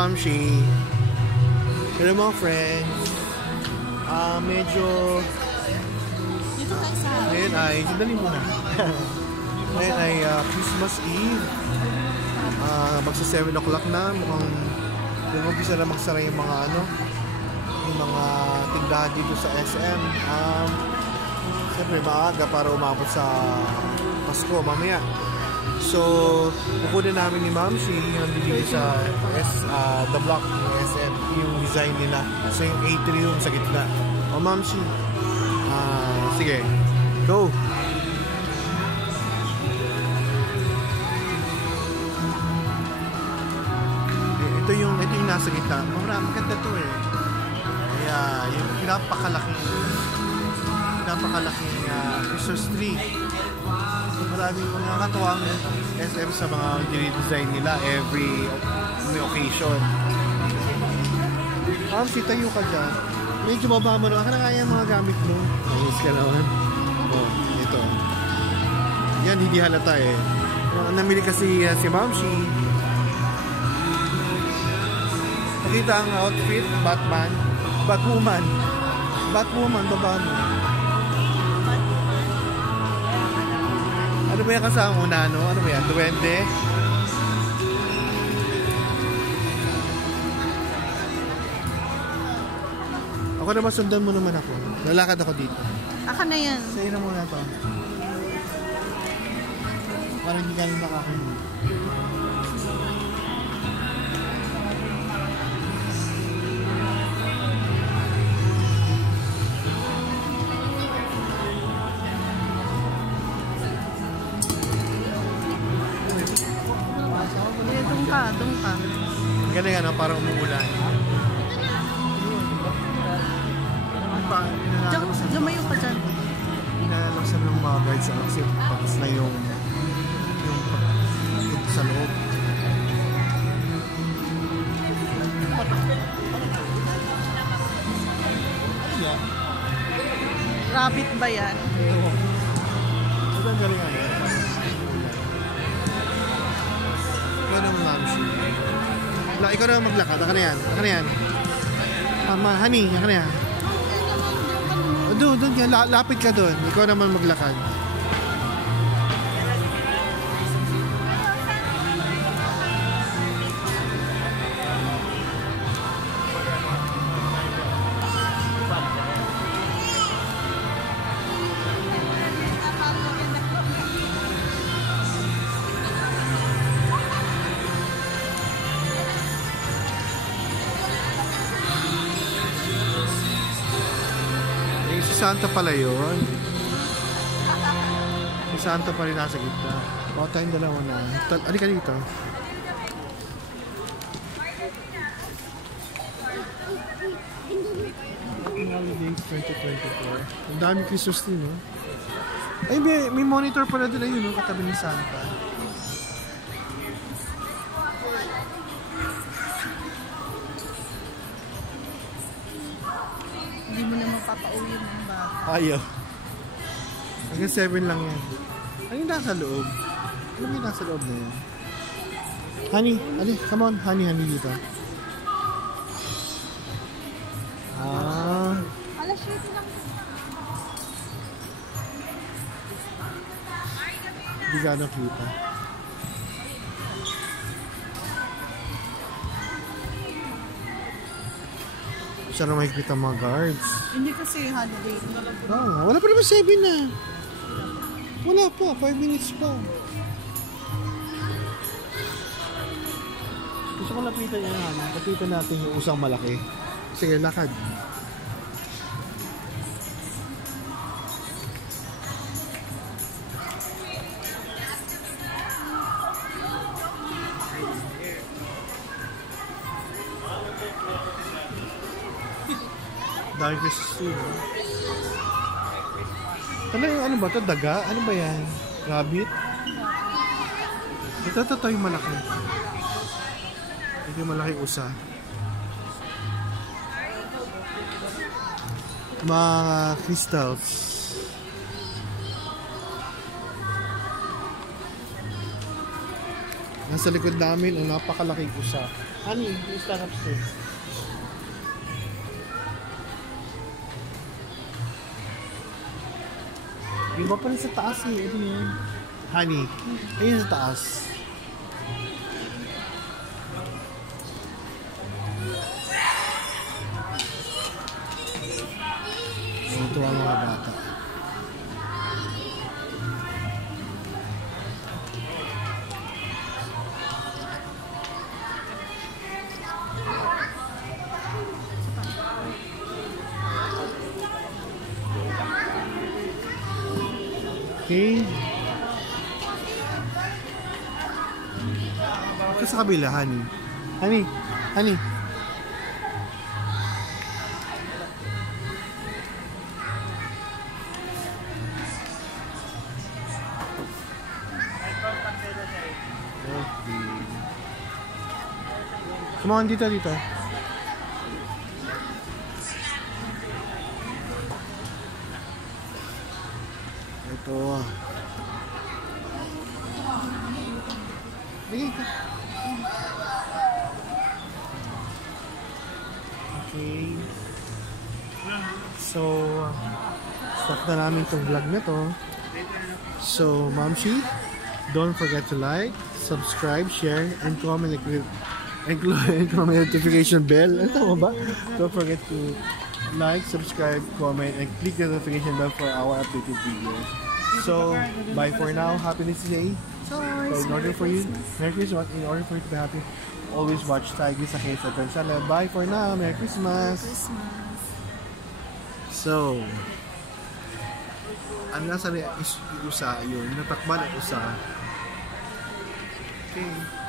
Ma'am Shi. Hello mga friends. Medyo... Dito tayo sa... Ngayon ay... Dali muna. Ngayon ay Christmas Eve. Magsa 7 o'clock na. Mukhang... Umpisa na magsara yung mga ano... Yung mga tindahan dito sa SM. Siyempre maaga para umabot sa Pasko mamaya. So, kukunin namin ni Ma'am Shi yung dito sa The Block ng SM, yung design nila. So, yung atrium sa gitna. O, Ma'am Shi. Sige. Go! Ito yung nasa gitna. Maganda to eh. Kaya, yung pinapakalaking Christmas tree. Maraming mga katuwang SM sa mga design nila every occasion. Ma'am, si tayo ka dyan. Medyo baba mo naman. Kaya mga gamit mo. Ayos ka naman. Oh, ito. Yan, hindi halata eh. Namili kasi si Ma'am Shi. Nakita ang outfit, Batwoman, baba mo. Ano ba yan kasama una, no? Ano ba yan? Duwende? Ako naman, sundan mo naman ako. Lalakad ako dito. Aka na yan. Sa'yo na muna to. Parang hindi ka rin nakakunin. Doon ka. Galing ano, parang umuulan. Lumayo ka dyan. Pinalaksan ng mga guides kasi tapos na yung sa loob. Rabbit ba yan? Ewan. Ito ang galing ano. Ikaw naman, Ma'am Shi. Ikaw naman maglakad. Aka na yan. Honey, aka na yan. Doon ka. Lapit ka doon. Ikaw naman maglakad. Santa pala yun. Si Santa pa rin nasa gitna. Baka tayong dalawa na. Alika dito. Holidays 2024. Ang dami Christmas din, no? Ay, may monitor pala din ayun, no? Katabi ni Santa. Hindi mo na mapapauwi ng bata. Ayaw. Hanggang 7 lang yan. Ano yung nasa loob? Ano yung nasa loob na yan? Honey, come on. Honey dito. Alas 7 lang. Hindi gano'ng kita. Sana makikita mga guards. Hindi kasi holiday. Wala pa naman 7 na. Wala pa, 5 minutes pa. Gusto ko lapitan yan, Hana. Lapitan natin yung usang malaki. Sige, lakad. Dahil Christmas tree, no? Ano ba ito? Daga? Ano ba yan? Rabbit? Ito yung malaki. Ito yung malaki usa. Mga crystals. Nasa likod namin ang napakalaking usa. Honey, please stand upstairs. Iba pa rin sa taas eh. Ano yun? Honey, ayun sa taas. Ito ang mga bata. Okay. Ito sa kabila, honey. Honey, honey. Okay. Come on, dito. Ito. Okay. So, stop na namin itong vlog na to. So, Mamshi, don't forget to like, subscribe, share, and comment and comment notification bell. Ano tama ba? Don't forget to like, subscribe, comment, and click the notification bell for our updated videos. So, bye for now. Happy New Day. So, in order for you, Merry Christmas. In order for you to be happy, always watch Taigi sa Kesa Tansala. Bye for now. Merry Christmas. So, ang nasa usa yun, natakban ang usa. Okay.